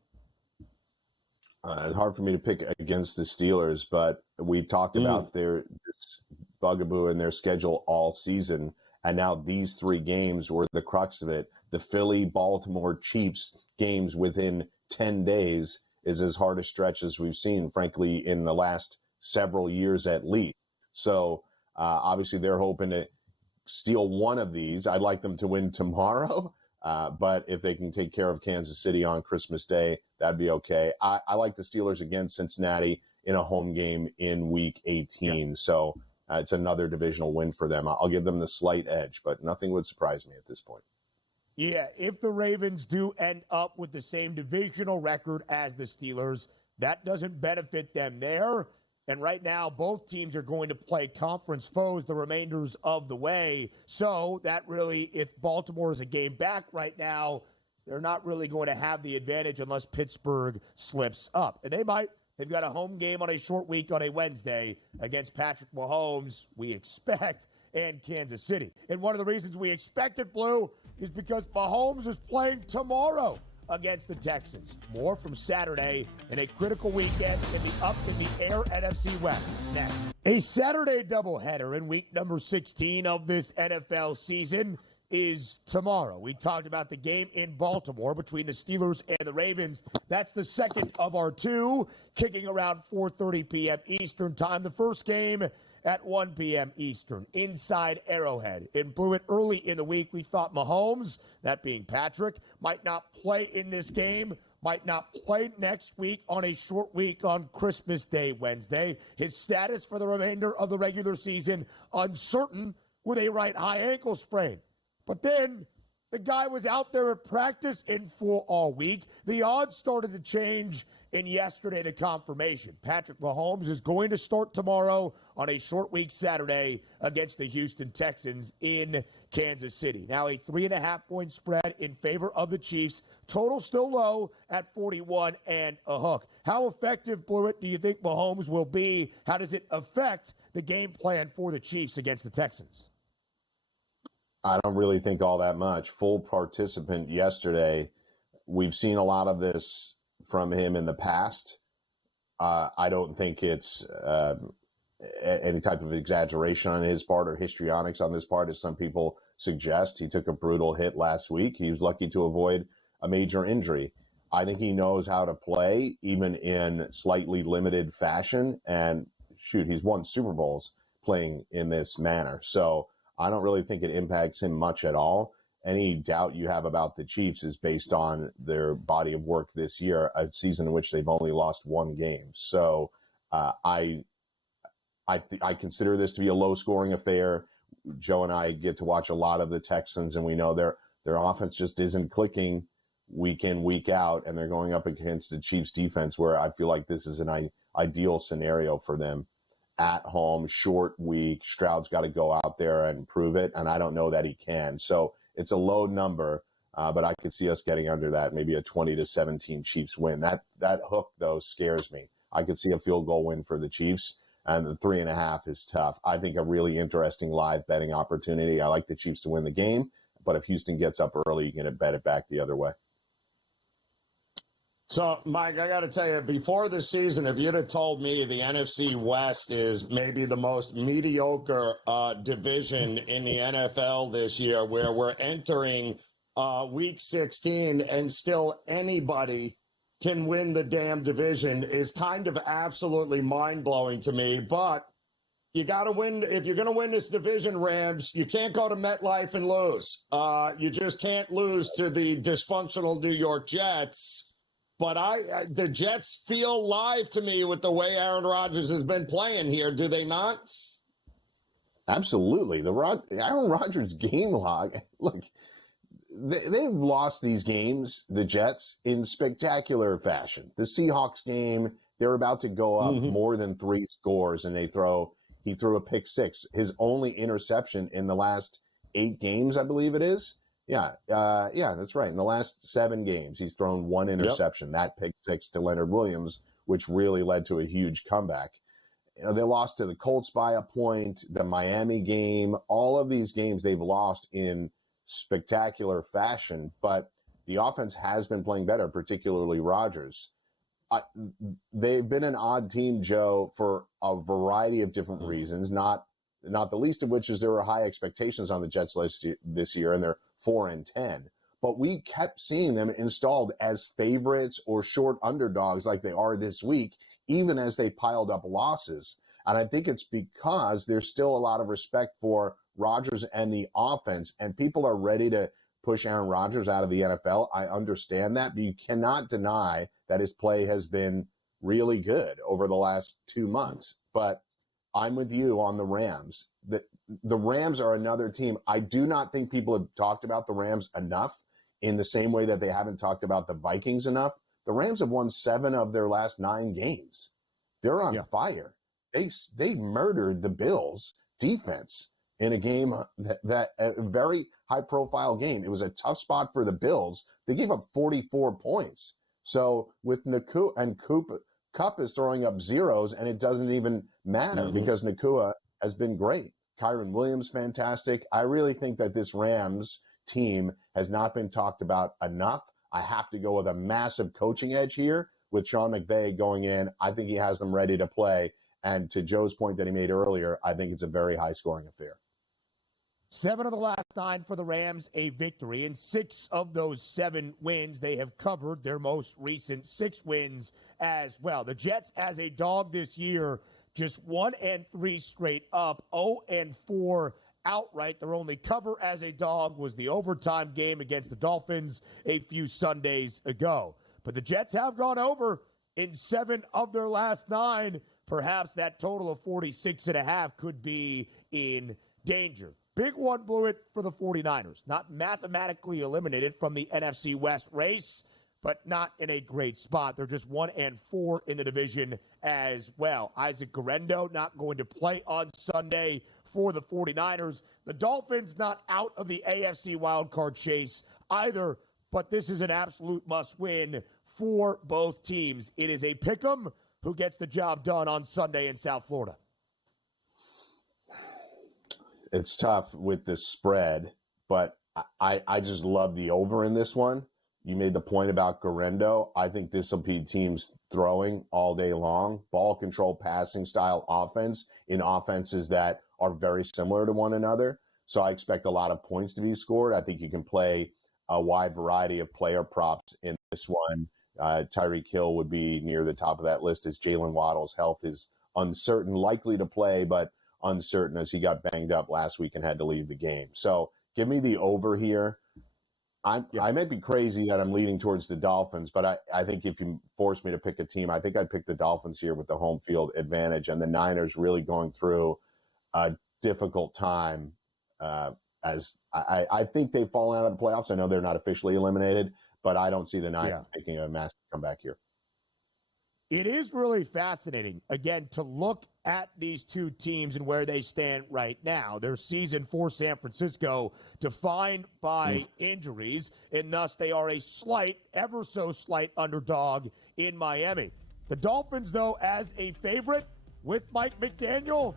It's hard for me to pick against the Steelers, but we talked about this bugaboo in their schedule all season. And now these 3 games were the crux of it. The Philly, Baltimore, Chiefs games within 10 days is as hard a stretch as we've seen, frankly, in the last several years at least. So obviously they're hoping to steal one of these. I'd like them to win tomorrow, but if they can take care of Kansas City on Christmas Day, that'd be okay. I like the Steelers against Cincinnati in a home game in Week 18. So it's another divisional win for them. I'll give them the slight edge, but nothing would surprise me at this point. Yeah, if the Ravens do end up with the same divisional record as the Steelers, that doesn't benefit them there. And right now, both teams are going to play conference foes the remainders of the way. So that really, if Baltimore is a game back right now, they're not really going to have the advantage unless Pittsburgh slips up. And they might. They've got a home game on a short week on a Wednesday against Patrick Mahomes, we expect, and Kansas City. And one of the reasons we expect it, Blue, is because Mahomes is playing tomorrow against the Texans. More from Saturday in a critical weekend in the up-in-the-air NFC West. Next. A Saturday doubleheader in week number 16 of this NFL season is tomorrow. We talked about the game in Baltimore between the Steelers and the Ravens. That's the second of our 2, kicking around 4:30 p.m. Eastern time. The first game at 1 p.m. Eastern inside Arrowhead. In Blew It early in the week, we thought Mahomes, that being Patrick, might not play in this game. might not play next week on a short week on Christmas Day, Wednesday. His status for the remainder of the regular season uncertain with a right high ankle sprain. But then the guy was out there at practice in full all week. The odds started to change in yesterday, the confirmation. Patrick Mahomes is going to start tomorrow on a short week Saturday against the Houston Texans in Kansas City. Now a 3.5-point spread in favor of the Chiefs. Total still low at 41 and a hook. How effective, Blewett, do you think Mahomes will be? How does it affect the game plan for the Chiefs against the Texans? I don't really think all that much. Full participant yesterday. We've seen a lot of this from him in the past. I don't think it's any type of exaggeration on his part or histrionics on this part, as some people suggest. He took a brutal hit last week. He was lucky to avoid a major injury. I think he knows how to play, even in slightly limited fashion. And shoot, he's won Super Bowls playing in this manner. So I don't really think it impacts him much at all. Any doubt you have about the Chiefs is based on their body of work this year, a season in which they've only lost one game. So I consider this to be a low-scoring affair. Joe and I get to watch a lot of the Texans, and we know their offense just isn't clicking week in, week out, and they're going up against the Chiefs defense, where I feel like this is an ideal scenario for them. At home, short week, Stroud's got to go out there and prove it, and I don't know that he can. So it's a low number, but I could see us getting under that, maybe a 20-17 Chiefs win. That hook, though, scares me. I could see a field goal win for the Chiefs, and the 3.5 is tough. I think a really interesting live betting opportunity. I like the Chiefs to win the game, but if Houston gets up early, you can bet it back the other way. So, Mike, I got to tell you, before the season, if you'd have told me the NFC West is maybe the most mediocre division in the NFL this year, where we're entering Week 16 and still anybody can win the damn division, is kind of absolutely mind-blowing to me. But you got to win. If you're going to win this division, Rams, you can't go to MetLife and lose. You just can't lose to the dysfunctional New York Jets. But the Jets feel live to me with the way Aaron Rodgers has been playing here. Do they not? Absolutely. Aaron Rodgers game log. Look, they've lost these games, the Jets, in spectacular fashion. The Seahawks game, they're about to go up more than 3 scores, and he threw a pick six. His only interception in the last 8 games, I believe it is. Yeah, that's right. In the last 7 games, he's thrown 1 interception, that pick six to Leonard Williams, which really led to a huge comeback. You know, they lost to the Colts by a point, the Miami game, all of these games they've lost in spectacular fashion, but the offense has been playing better, particularly Rodgers. They've been an odd team, Joe, for a variety of different reasons, not the least of which is there were high expectations on the Jets list this year, and they're 4-10. But we kept seeing them installed as favorites or short underdogs like they are this week, even as they piled up losses. And I think it's because there's still a lot of respect for Rodgers and the offense, and people are ready to push Aaron Rodgers out of the NFL. I understand that, but you cannot deny that his play has been really good over the last 2 months. But I'm with you on the Rams. The Rams are another team. I do not think people have talked about the Rams enough in the same way that they haven't talked about the Vikings enough. The Rams have won 7 of their last 9 games. They're on fire. They murdered the Bills defense in a game that a very high-profile game. It was a tough spot for the Bills. They gave up 44 points. So with Nakua and Kupp is throwing up zeros, and it doesn't even matter because Nakua has been great. Kyron Williams, fantastic. I really think that this Rams team has not been talked about enough. I have to go with a massive coaching edge here with Sean McVay going in. I think he has them ready to play. And to Joe's point that he made earlier, I think it's a very high-scoring affair. 7 of the last 9 for the Rams, a victory. In 6 of those 7 wins, they have covered their most recent 6 wins as well. The Jets, as a dog this year, just 1-3 straight up, 0-4 outright. Their only cover as a dog was the overtime game against the Dolphins a few Sundays ago. But the Jets have gone over in 7 of their last 9. Perhaps that total of 46.5 could be in danger. Big one, blew it for the 49ers. Not mathematically eliminated from the NFC West race, but not in a great spot. They're just 1-4 in the division as well. Isaac Guerrero not going to play on Sunday for the 49ers. The Dolphins not out of the AFC wildcard chase either, but this is an absolute must-win for both teams. It is a pick'em. Who gets the job done on Sunday in South Florida? It's tough with the spread, but I just love the over in this one. You made the point about Guerrero. I think this will be teams throwing all day long, ball control, passing style offense in offenses that are very similar to one another. So I expect a lot of points to be scored. I think you can play a wide variety of player props in this one. Tyreek Hill would be near the top of that list as Jalen Waddle's health is uncertain, likely to play, but uncertain as he got banged up last week and had to leave the game. So give me the over here. I might be crazy that I'm leaning towards the Dolphins, but I think if you force me to pick a team, I think I'd pick the Dolphins here with the home field advantage, and the Niners really going through a difficult time as I think they've fallen out of the playoffs. I know they're not officially eliminated, but I don't see the Niners making a massive comeback here. It is really fascinating, again, to look at these two teams and where they stand right now. Their season for San Francisco defined by injuries, and thus they are a slight, ever so slight underdog in Miami. The Dolphins, though, as a favorite with Mike McDaniel,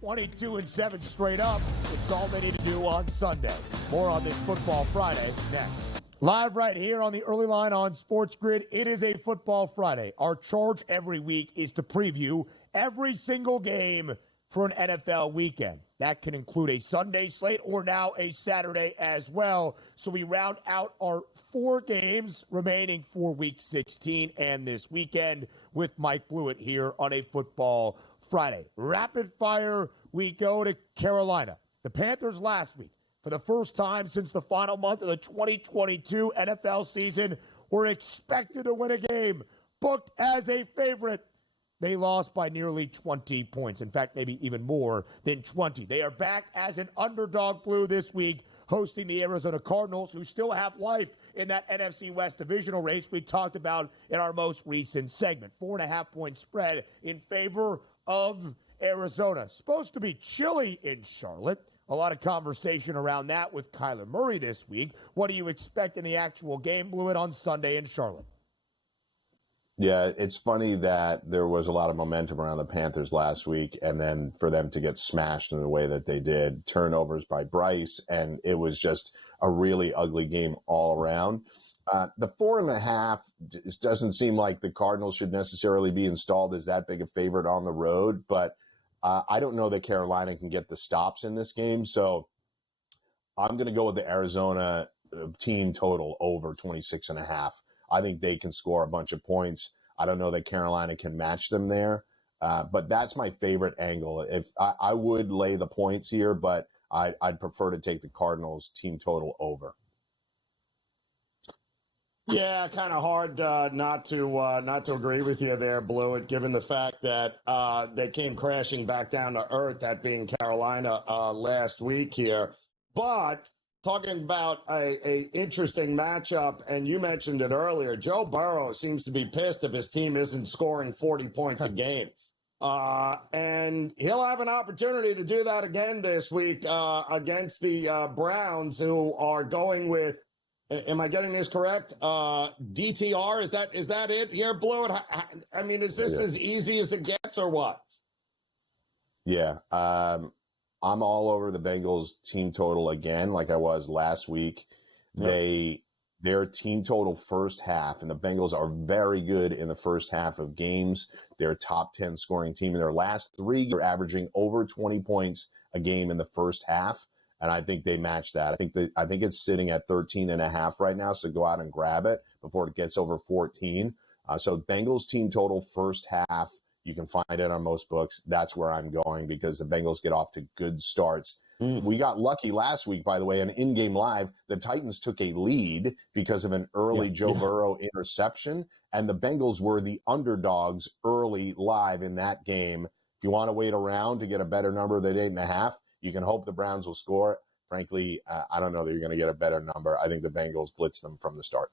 22-7 straight up. It's all they need to do on Sunday. More on this Football Friday next. Live right here on the early line on SportsGrid. It is a Football Friday. Our charge every week is to preview every single game for an NFL weekend. That can include a Sunday slate or now a Saturday as well. So we round out our 4 games remaining for Week 16 and this weekend with Mike Blewett here on a Football Friday. Rapid fire, we go to Carolina. The Panthers last week, for the first time since the final month of the 2022 NFL season, were expected to win a game, booked as a favorite. They lost by nearly 20 points. In fact, maybe even more than 20. They are back as an underdog blue this week, hosting the Arizona Cardinals, who still have life in that NFC West divisional race we talked about in our most recent segment. 4.5-point spread in favor of Arizona. Supposed to be chilly in Charlotte. A lot of conversation around that with Kyler Murray this week. What do you expect in the actual game, Blewett, on Sunday in Charlotte? Yeah, it's funny that there was a lot of momentum around the Panthers last week, and then for them to get smashed in the way that they did, turnovers by Bryce, and it was just a really ugly game all around. The 4.5 doesn't seem like the Cardinals should necessarily be installed as that big a favorite on the road, but I don't know that Carolina can get the stops in this game, so I'm going to go with the Arizona team total over 26.5. I think they can score a bunch of points. I don't know that Carolina can match them there, but that's my favorite angle. If I would lay the points here, but I'd prefer to take the Cardinals team total over. Yeah, kind of hard not to agree with you there, Blewett, given the fact that they came crashing back down to earth, that being Carolina last week here. But talking about a interesting matchup, and you mentioned it earlier, Joe Burrow seems to be pissed if his team isn't scoring 40 points a game. And he'll have an opportunity to do that again this week against the Browns, who are going with, am I getting this correct? DTR, is that it here, Blewett? I mean, is this as easy as it gets or what? Yeah. I'm all over the Bengals team total again, like I was last week. Yep. Their team total first half, and the Bengals are very good in the first half of games. They're a top 10 scoring team. In their last 3, they're averaging over 20 points a game in the first half. And I think they match that. I think it's sitting at 13.5 right now. So go out and grab it before it gets over 14. So Bengals team total first half, you can find it on most books. That's where I'm going because the Bengals get off to good starts We got lucky last week, by the way, an in-game live. The Titans took a lead because of an early Joe Burrow interception, and the Bengals were the underdogs early live in that game. If you want to wait around to get a better number than 8.5, you can hope the Browns will score. Frankly, I don't know that you're going to get a better number. I think the Bengals blitz them from the start.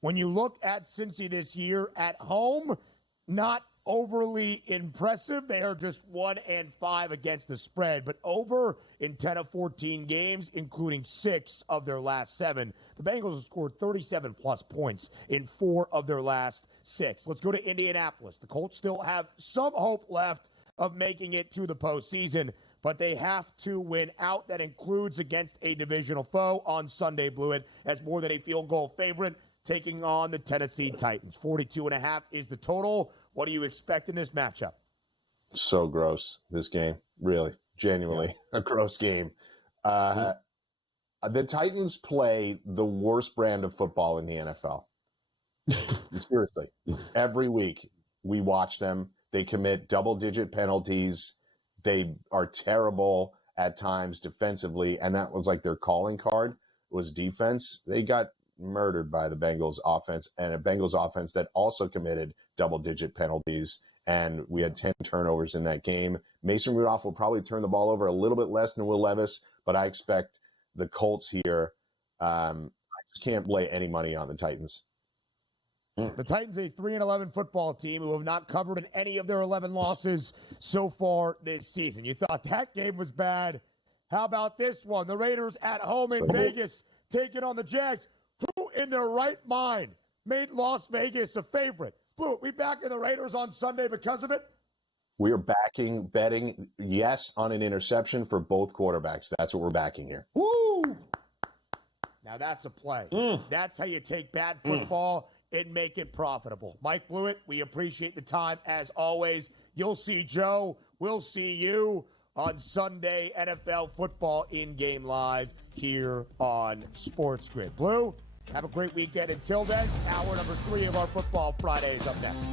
When you look at Cincy this year at home, not overly impressive. They are just 1-5 against the spread, but over in 10 of 14 games, including 6 of their last 7. The Bengals have scored 37-plus points in 4 of their last 6. Let's go to Indianapolis. The Colts still have some hope left of making it to the postseason, but they have to win out. That includes against a divisional foe on Sunday. Blewett as more than a field goal favorite, taking on the Tennessee Titans. 42.5 is the total. What do you expect in this matchup? So gross, this game. Really, genuinely a gross game. The Titans play the worst brand of football in the NFL. Seriously. Every week we watch them. They commit double-digit penalties. They are terrible at times defensively, and that was like their calling card was defense. They got murdered by the Bengals offense, and a Bengals offense that also committed double-digit penalties, and we had 10 turnovers in that game. Mason Rudolph will probably turn the ball over a little bit less than Will Levis, but I expect the Colts here. I just can't lay any money on the Titans. The Titans, a 3-11 football team who have not covered in any of their 11 losses so far this season. You thought that game was bad. How about this one? The Raiders at home in Vegas taking on the Jags. Who in their right mind made Las Vegas a favorite? Blue, we backing the Raiders on Sunday because of it? We are betting yes on an interception for both quarterbacks. That's what we're backing here. Woo! Now that's a play. That's how you take bad football and make it profitable. Mike Blewett, we appreciate the time as always. You'll see Joe. We'll see you on Sunday, NFL football in-game live here on SportsGrid. Blue, have a great weekend. Until then, hour number 3 of our Football Friday is up next.